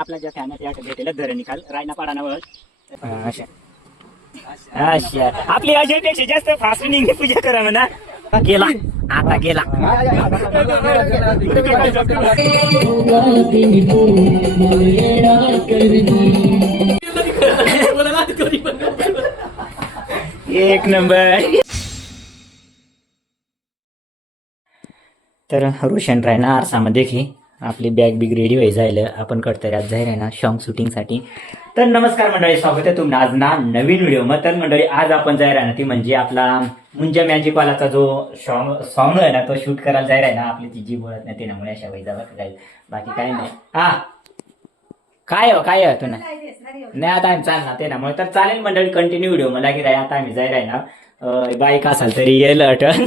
आपल्या ज्या फॅनात या भेटेला धर निकाल रायना पाडानावर अशा अशा आपली अजयपेक्षा जास्त फास्ट निघे पूजा करा म्हणा. गेला आता गेला. एक नंबर. तर रोशन रायना आरसामध्ये की आपली बॅग बिग रेडी व्हायची जायला आपण कडतरी आज जाईल ना सॉन्ग शूटिंगसाठी. तर नमस्कार मंडळी, स्वागत आहे तुम्ही आज ना नवीन व्हिडिओ मग. तर मंडळी आज आपण जाय ना ती म्हणजे आपला मुंजा मॅजिक वालाचा जो सॉन्ग आहे ना तो शूट करायला जाय आहे ना. आपली ती जी बोलत नाही त्यामुळे अशा व्हायचा जाईल, बाकी काही नाही. हा काय हो काय तू नाही आता आम्ही चालणार त्यामुळे. तर चालेल मंडळी कंटिन्यू व्हिडिओ मला की आता आम्ही जाय आहे ना बाईक असाल तरी येईल अटल.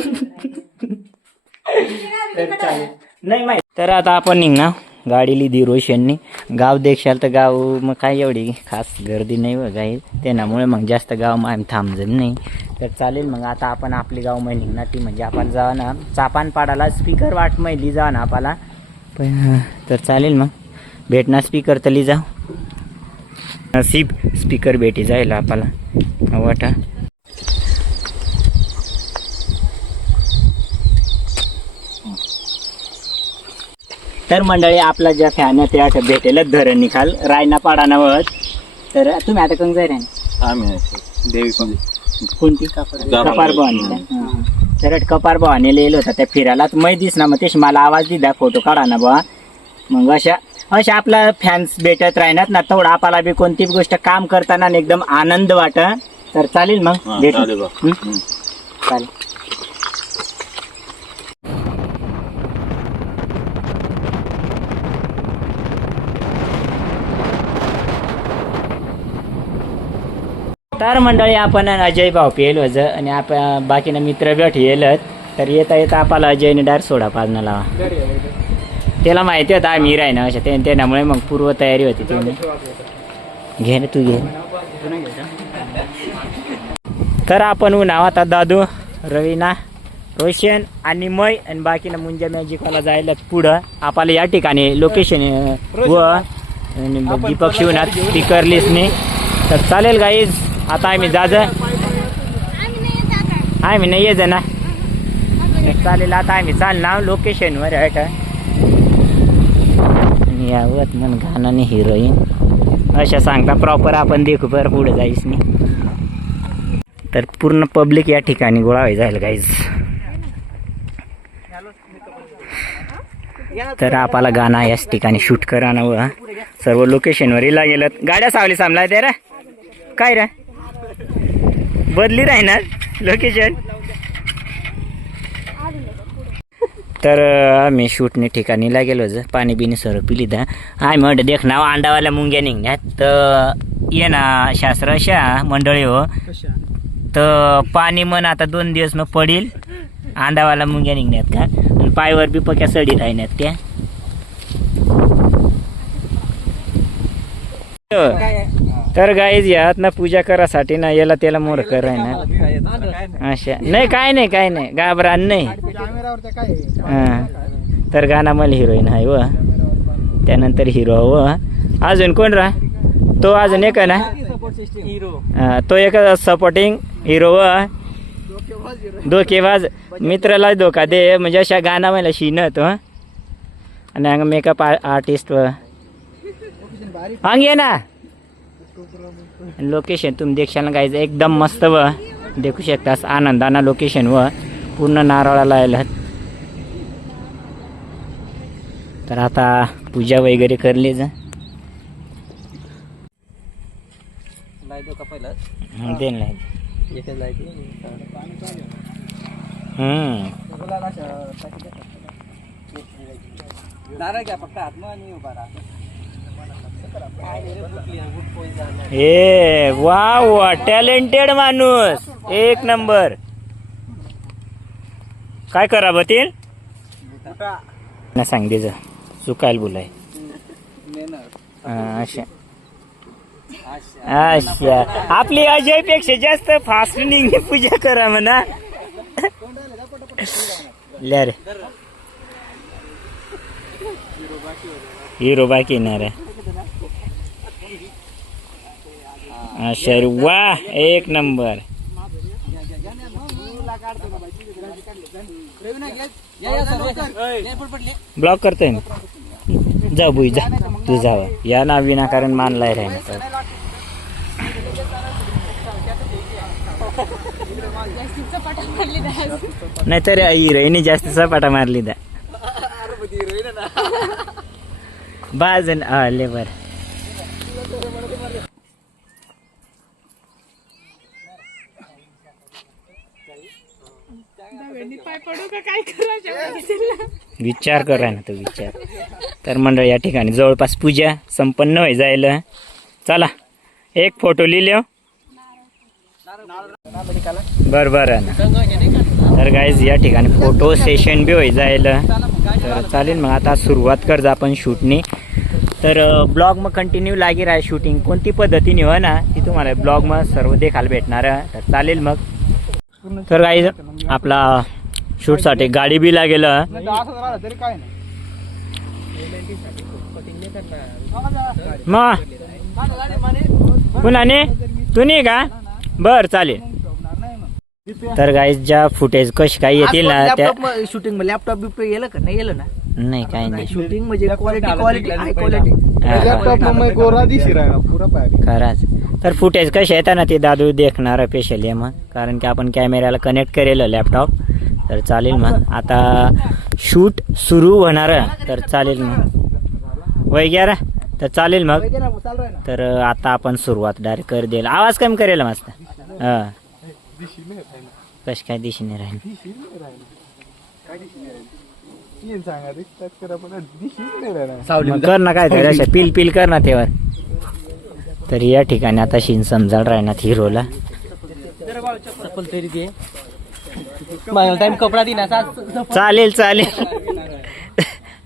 तर चालेल नाही माहिती. तर आता आपण निघणार गाडी लिहिली रोशननी. गाव देखशाल तर गाव मग काय एवढी खास गर्दी नाही बघाय त्यामुळे मग जास्त गाव मग आम्ही थांबजत नाही. तर चालेल मग आता आपण आपली गाव मै निघणार ती म्हणजे आपण जा ना चापानपाडाला स्पीकर वाट मैली जा ना आपला. तर चालेल मग भेटणार स्पीकर तली जाऊ नसीब स्पीकर भेटी जायला आपला वाटा. तर मंडळी आपला ज्या फॅन आहे त्या भेटेलच धरण निकाल रायना पाडानावर. तर तुम्ही आता कंग जाय रे देवी कोणती कपार भवानीला. तर कपार भवानीला येलो होता त्या फिरायला मै दिस ना मग तेच मला आवाज दिला फोटो काढा ना बा. मग अशा अशा आपला फॅन्स भेटत राहणार ना तेवढा आपल्याला बी कोणतीच गोष्ट काम करताना एकदम आनंद वाट. तर चालेल मग भेटू. चालेल. तर मंडळी आपण अजय भाऊ पेल होज आणि आपण बाकीना मित्र भेट येलत. तर येता येता आपल्याला अजयने डायरेक्ट सोडा पाजणं लावा. त्याला माहिती होता आम्ही राही ना अशा त्यामुळे मग पूर्व तयारी होती. तुम्ही घे ना तू घे. तर आपण नाव आता दादू रवीना रोशन आणि मै आणि बाकीना मुंजा मॅजिकवाला जायला पुढं आपल्याला या ठिकाणी लोकेशन व दीपक शिवनाथ स्पीकर लिस्टने. तर चालेल गाईज आता आम्ही जाज आम्ही नाही येत ना. चालेल आता आम्ही चालणार लोकेशनवर आहे का यावत मन गाणं हिरोईन अशा सांगता प्रॉपर आपण देखू बरं पुढे जाईस नाही. तर पूर्ण पब्लिक या ठिकाणी गोळा व्हायला जाईल गाईज. तर आपल्याला गाणं याच ठिकाणी शूट करा ना व सर्व लोकेशनवर इला गेलं. गाड्या सावली सामला ते रे काय रे बदली राहणार लोकेशन. तर आम्ही शूटने ठिकाणीला गेलो पाणी बिनी सर्व पिली दा. आम्ही म्हणतो देख नाव अंडावाल्या मुंग्या निघण्यात तर ये ना शास्त्र अशा मंडळी हो. तर पाणी मन आता 2 दिवस मग पडील अंडावाला मुंग्या निघण्यात का आणि पायवर बी पक्या सडी राहण्यात त्या. तर गाईज यात ना पूजा करासाठी ना याला त्याला मोर कर ना अशा नाही काय नाही घाबरा नाही. तर गाणं मला हिरोईन आहे व त्यानंतर हिरो व अजून कोण रा तो अजून एक ना तो एक सपोर्टिंग हिरो व धोकेबाज मित्राला धोका दे म्हणजे अशा गाणं मला शिनत व आणि मेकअप आर्टिस्ट व अंग ये ना. लोकेशन तुम्ही देखशाल गायचं एकदम मस्त व देखू शकतास आनंदाना लोकेशन व पूर्ण नारळाला आलं. तर आता पूजा वगैरे करली जा ए वा वा टॅलेंटेड माणूस एक नंबर. काय करा बतील ना सांग दे चुकायला बोलाय अशा अशा आपली अजयपेक्षा जास्त फास्ट निघी पूजा करा म्हणा. रे हिरो बाकी येणार आहे. शर वा एक नंबर. ब्लॉक करतोय ना. जा बुई जा तू जाव या ना विनाकारण मानलाय राहिना. नाहीतर हिरोईने जास्त सपाटा मारली दा बाजन आले बर. विचार करा ना तो विचार. तर मंडळ या ठिकाणी जवळपास पूजा संपन्न होई जाईल. चला एक फोटो लिहिलो. बर बर ना. तर गाईज या ठिकाणी फोटो सेशन बी होई जाईल. तर चालेल मग आता सुरुवात करजा आपण शूटनी. तर ब्लॉग मग कंटिन्यू लागी राहा. शूटिंग कोणती पद्धतीने हो ना ती तुम्हाला ब्लॉग मग सर्व देखायला भेटणार. तर चालेल मग. तर गाईज आपला शूटसाठी गाडी बी लागेल. मग पुन्हा तू नाही का. बर चालेल. तर गाईज ज्या फुटेज कशी काय येतील ना त्या शूटिंग मध्ये लॅपटॉप बिप गेलं का नाही गेलं ना. नाही काही नाही. शूटिंग म्हणजे क्वालिटी हाय क्वालिटी. खराच. तर फुटेज कसे येतात ना ते दादू देखणार स्पेशली मग. कारण की आपण कॅमेऱ्याला कनेक्ट करेल लॅपटॉप. तर चालेल मग आता शूट सुरू होणार. तर चालेल मग वगैरे. तर चालेल मग. तर आता आपण सुरुवात डायरेक्ट कर देईल. आवाज कमी करेल मस्त. हां कश काय दिशेने राहील. कर ना काय तर पिल पिल कर ना तेवर. तर या ठिकाणी आता शीन समजाल राहणार हिरोला. टाइम कपडा दिना चालेल चालेल.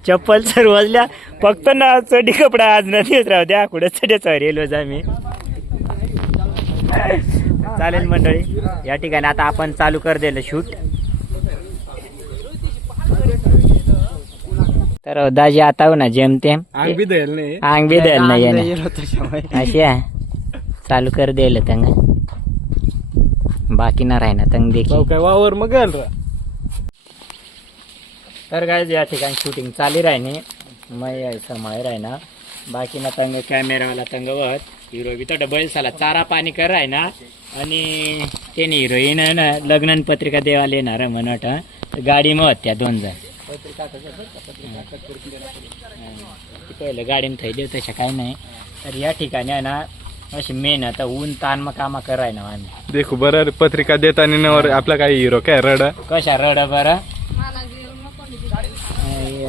चप्पल सर्वजल्या फक्त ना चढी कपडा आज नदीच राहू द्या. कुठे चढ्या चढेल आम्ही. चालेल मंडळी या ठिकाणी आता आपण चालू कर दिलं शूट. तर दाजी आता हो ना जेमतेम अंग बी द्यायला नाही अशी चालू कर दिलं तंग. बाकी ना राही ना तंग देखील वावर मग. तर काय या ठिकाणी शूटिंग चालू राहिने. मग यायचं मळ राहिना. बाकी ना तंग कॅमेरावाला तंग वत. हिरो बी तर डबल साला चारा पाणी कर राही ना. आणि त्याने हिरोईन ना लग्न पत्रिका देवाला येणार म्हणत. गाडी मग त्या 2 जण पहिलं गाडीनं थैली तशा काही नाही. तर या ठिकाणी आहे ना अशी मेन आता ऊन ताण मग कामा कराय ना आम्ही. देखू बरं पत्रिका देताना नवर आपला काही हिरो काय रड कशा रड बरं.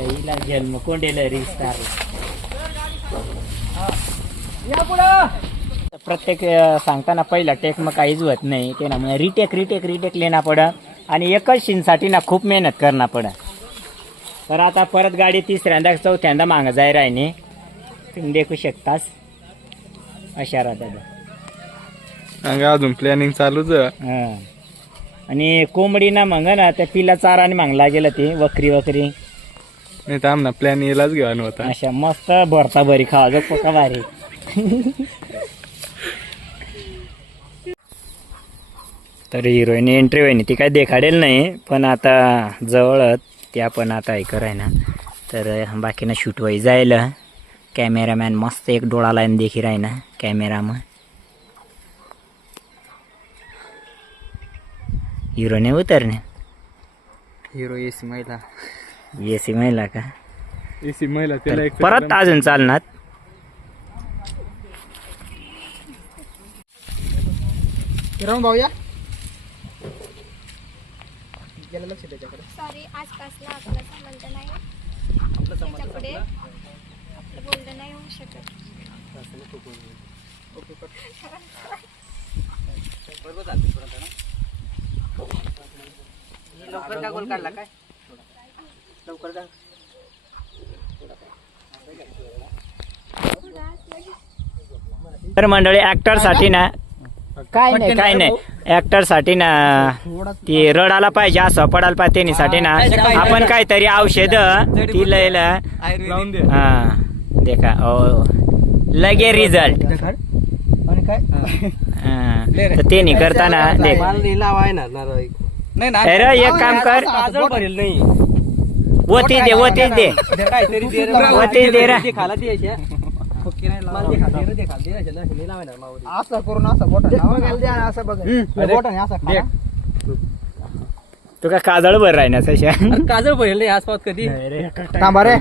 हिला जन्म कोंडेल रिस्तार. प्रत्येक सांगताना पहिला टेक मग काहीच होत नाही. ते ना मग रिटेक लेना पड. आणि एकच सीनसाठी ना खूप मेहनत करणं पड. तर आता परत गाडी 3ऱ्यांदा 4थ्यांदा मागं जाय राहिने. तुम्ही देखू शकतास अशा राहतात. अजून प्लॅनिंग चालूच. आणि कोंबडी ना मग ना त्या पिला चारा आणि मागला गेलं ते वखरी नाही तर आमना प्लॅन येलाच घेऊन होता. अशा मस्त भरता बरी खावा जो पका भारी. तर हिरोईन एंट्री होईन ती काय देखाडेल नाही. पण आता जवळच ते आपण आता हे कराय ना. तर बाकीनं शूट होई जाईल. कॅमेरामॅन मस्त एक डोळा लाईन देखी राही ना कॅमेरा मग. हिरोने उतरणे. हिरो एसी महिला. एसी महिला का. एसी महिला त्याला एक परत अजून चालणार. किरण भाऊया सॉरी आसपासला आपला संबंध नाही. त्याच्यापुढे आपलं बोलणं नाही होऊ शकत. लवकर का गोल काढला काय. लवकर का. तर मंडळी ऍक्टर साठी ना काय नाही ऍक्टर साठी ना ती रडायला पाहिजे असं पडायला पाहिजे त्यानीसाठी ना आपण काहीतरी औषध ती लयला लावून दे. हा देखा लगे रिझल्ट. काय तर ते नाही करताना देख नाही ना अरे एक काम कर काजळ भरेल नाही वतीच दे वतीच दे काहीतरी दे रे. वतीच दे रे ते खाला दे अशा. मला ते खाला दे रे, ते खाला दे अशा, नाही, नाही लावायला मावरी. असं करून असं बोटाने असं बघ बोटाने असं खा. तुका काजळ भर राहिना तशा अरे काजळ भरेल नाही आसपास कधी थांबा रे.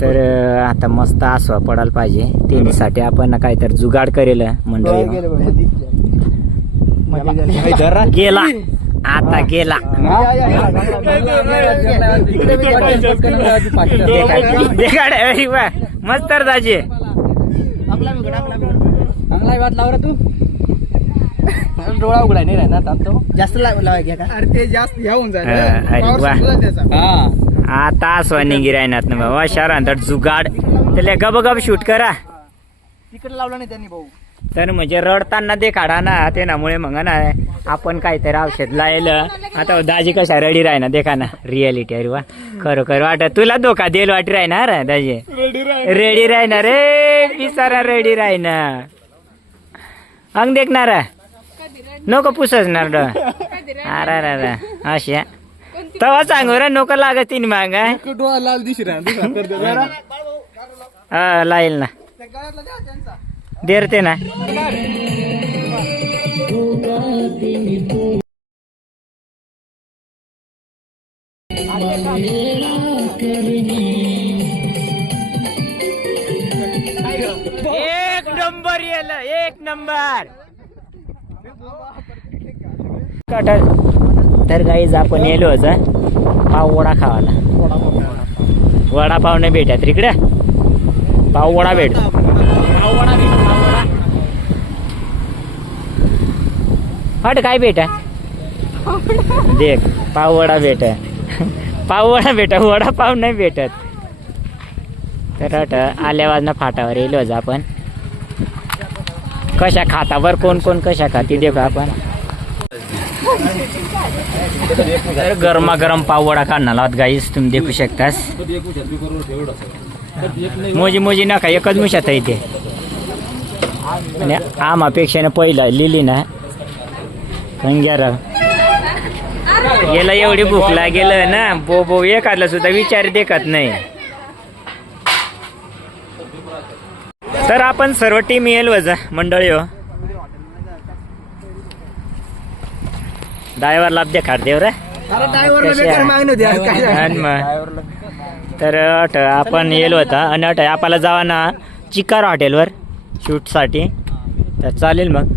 तर आता मस्त आसवा पडायला पाहिजे तेनीसाठी आपण काहीतरी जुगाड करेल मंडळी गेला आता गेला देखाड अरे वा मस्त दाजे चांगला वाट लाव रे तू डोळा उघडाय नाही राहणार थांबतो जास्त लावाय का अरे ते जास्त घेऊन अरे वा हा आता आसवा निघी राहणार ना बाबा शहरात जुगाड त्याला गब गब शूट करा तिकडे लावलं नाही त्यांनी भाऊ तर म्हणजे रडताना दे काढा ना ते नामुळे मग ना आपण काहीतरी औषध लायलं आता दाजी कशा रेडी राहणार देखा ना रियालिटी अरे वा खरोखर वाटत तुला धोका देईल वाटी राहणार दाजी रेडी राहणार रे पिसारा रेडी राहणार अंग देखणार नको पुसणार अरे अरे अशा तवा सांगू रे नको लागत तीन माग डोळा लाल दिशी लाईल ना देरते ना एक नंबर येलं एक नंबर तर गाईज आपण येलो पाव वडा खावाला वडापाव नाही भेटत इकडे पाव वडा भेटतो हट काय भेटा देख पाव वडा भेटा पाव वडा भेटा वडापाव नाही भेटत तर हट आल्या वाजना फाटावर येलो आपण कशा खातावर कोण कोण कशा खाती देखो आपण तर गरमागरम पाव वडा काढणार आहोत गाईस तुम्ही देखू शकतास मोजी मोजी नका एकच मुशात आहे ते आणि आमापेक्षा पहिला लिहिली ना कंग्यार गेला एवढी भूक लागेल ना बो बो एखादला सुद्धा विचार देखत नाही तर आपण सर्व टीम येईल वजा मंडळी हो ड्रायव्हर लाभ दे खाट देव रे तर अट आपण येलो होता आणि अट आपल्याला जावा ना चिकार हॉटेलवर शूटसाठी तर चालेल मग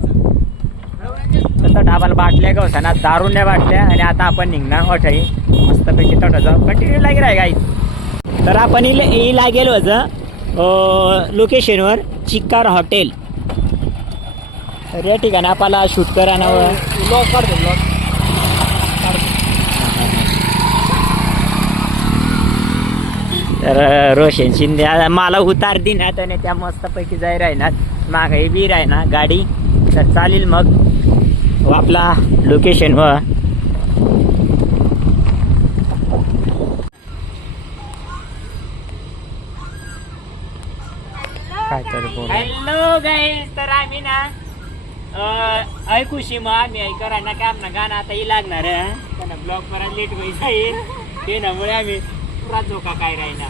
तसं आम्हाला बाटल्या का होता ना दारूने बाटल्या आणि आता आपण निघणार अठही मस्तपैकी तोटा जाऊ कंटिन्यू लागे राय गाई तर आपण ही लागेल होतं लोकेशनवर चिकार हॉटेल तर या ठिकाणी आपल्याला शूट करा ना ब्लॉग काढतो ब्लॉग तर रोशन शिंदे मला उतार दिनात आणि त्या मस्तपैकी जाय राहणार मागे बी राहणार गाडी तर चालेल मग आपला लोकेशन व काय तर बोल हॅलो गाईस तर आम्ही ना ऐकूशी मग आम्ही ऐकरा ना काम ना गाणं आता ही लागणार त्यांना ब्लॉक करायला लेट होईल जाईल ते नामुळे आम्ही पुरा धोका काय राहिना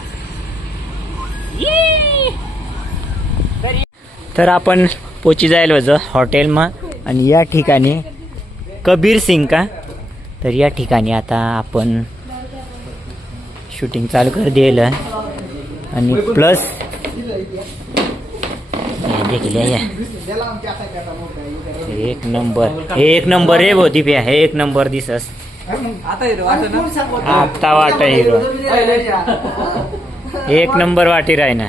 तर आपण पोची जायला होतं हॉटेलमा आणि या ठिकाणी कबीर सिंग का तर या ठिकाणी आता आपण शूटिंग चालू कर दिलं आणि प्लस देखील एक नंबर रे बहुती पे आहे एक नंबर दिसस आता वाट हिरो एक नंबर वाटी राही ना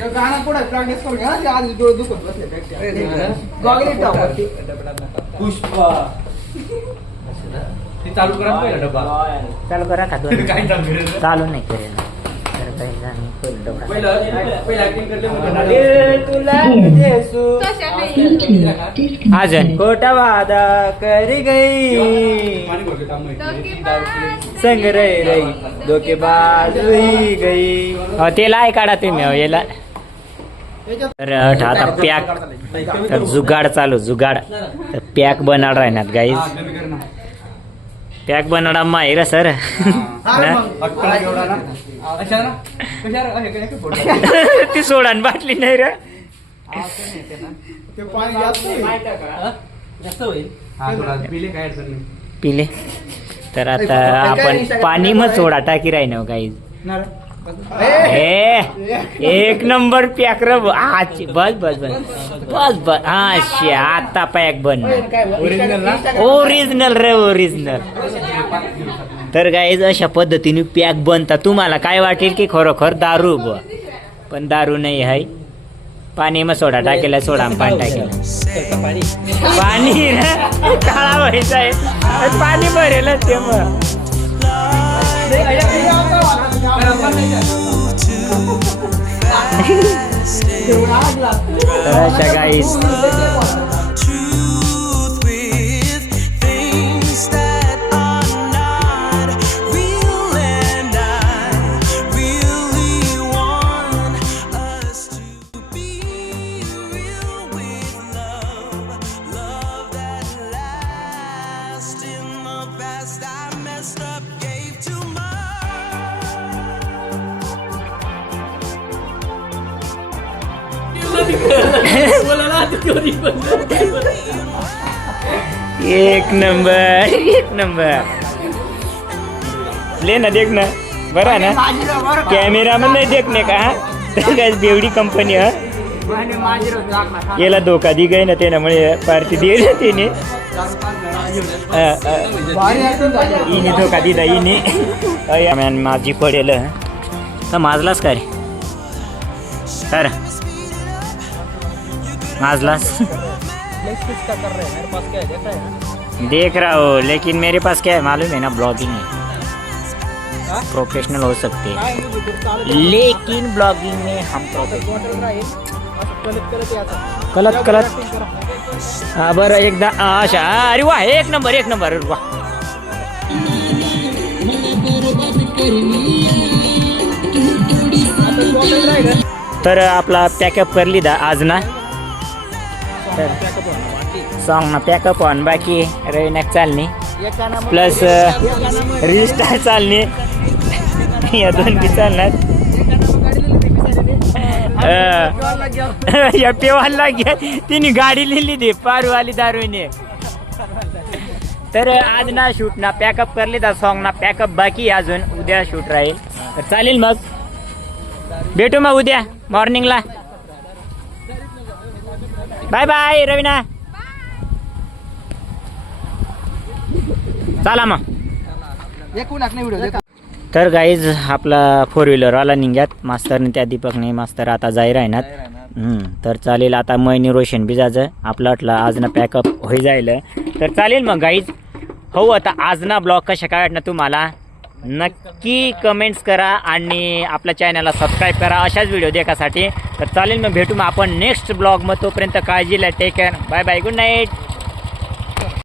चालू करा खातो चालू नाही करेल अजून खोटा वादा करी गई संग रही रही धोकेबाज हुई गई ते लाय काढा तुम्ही याला तर आता पॅक तर जुगाड चालू जुगाड तर पॅक बनाड राहणार गाईज पॅक बनाडा माहिर सर ती सोडान बाटली नाही रे पिले तर आता आपण पाणी मग सोडा टाकी राही ना गाईज एक नंबर पॅक रे बस बस बस बस बस हा आता पॅक बन ओरिजिनल रे ओरिजिनल तर गाईज अशा पद्धतीने पॅक बनता तुम्हाला काय वाटेल की खरोखर दारू पण दारू नाही आहे पाणी मग सोडा टाकेला सोडा पाणी टाकेला पाणी काळा व्हायचं आहे पाणी भरेल ते मग तर अशा गाईस एक नंबर ले ना देख ना बरा ना कॅमेरा में नहीं देखने का तर काय बेवडी कंपनी है याला धोका दी गई ना त्यामुळे पार्टी दिली तिने इने धोका दिला इने माझी पडेल तर माझलाच काय सर माजलास देख रहा हो लेकिन मेरे पास क्या है मालूम है ना ब्लॉगिंग है प्रोफेशनल हो सकते हैं लेकिन ब्लॉगिंग में हम कलत हाँ बरं एकदा अशा अरे वाह एक नंबर वाह तर आपला पॅकअप कर लिदा आज ना सॉन्ग ना पॅकअप ऑन बाकी रविनाक चालणी प्लस रिस्टार चालणी या दोन बी चालणार या पेवाला घ्या तिने गाडी लिहिली दे पारवाली दारूने तर आज ना शूट ना पॅकअप करले दा सॉन्ग ना पॅकअप बाकी अजून उद्या शूट राहील तर चालेल मग भेटू मग उद्या मॉर्निंगला बाय बाय रवीना चला मग तर गाईज आपला 4 व्हीलरवाला निघ्यात मास्तरने त्या दीपकने मास्तर आता जाई राहणार तर चालेल आता मैनी रोशन बी जायचं आपलं वाटलं आज ना पॅकअप होई जाईल तर चालेल मग गाईज हो आता आज ना ब्लॉग कशा काय वाटणार तुम्हाला नक्की कमेंट्स करा आणि आपल्या चॅनलला सबस्क्राईब करा अशाच व्हिडिओ देखासाठी तर चालेल मग भेटू मग आपण नेक्स्ट ब्लॉग मग तोपर्यंत काळजीला take care bye bye good night